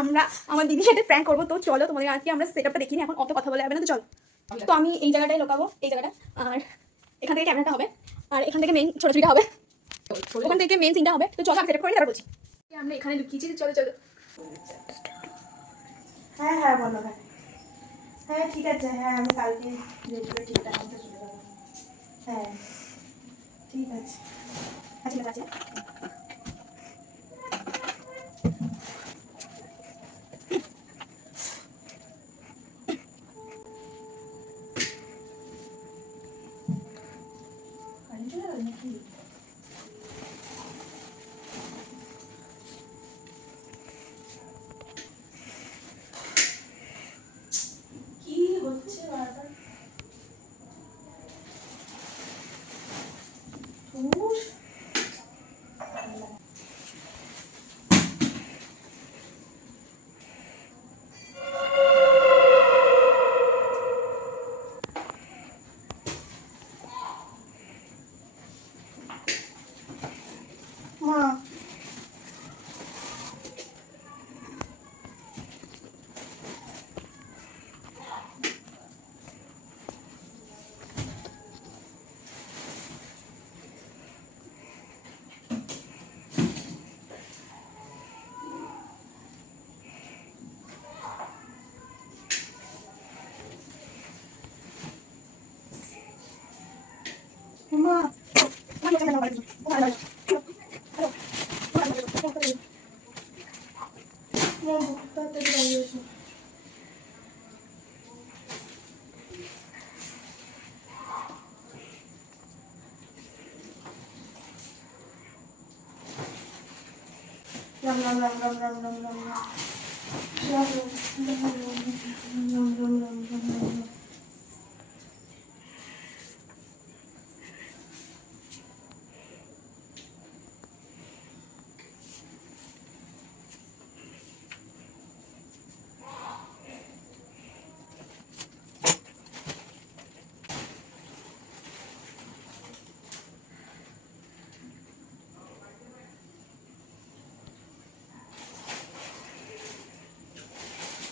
আমরা আমার দিদির সাথে প্র্যাঙ্ক করবো। তো চলো তোমাদের আজকে আমরা সেটআপটা দেখিনি, এখন অত কথা বলে যাবে না, তো চলো। তো আমি এই জায়গাটায় লোকাবো, এই জায়গাটা, আর এখান থেকে ক্যামেরাটা হবে, আর এখান থেকে মেইন ছোটাছুটিটা হবে, ওখান থেকে মেইন সিনটা হবে। তো চলো আমি সেটআপ করে তারপর বলছি। আমরা এখানে লুকিয়েছি, চলো চলো। হ্যাঁ হ্যাঁ বলো। হ্যাঁ হ্যাঁ ঠিক আছে। হ্যাঁ আমি কালকে রেডি করে ঠিক টাইম মতো চলে যাবো। হ্যাঁ ঠিক আছে। আচ্ছা ঠিক আছে। কারেন্ট চলে গেল নাকি? কি হচ্ছে বারবার? ধুর। মা মা তাড়াতাড়ি বাইরে এসো। Ram Ram Ram Ram Ram Ram Ram Ram Ram Ram Ram Ram Ram.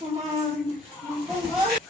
Come on. Come on.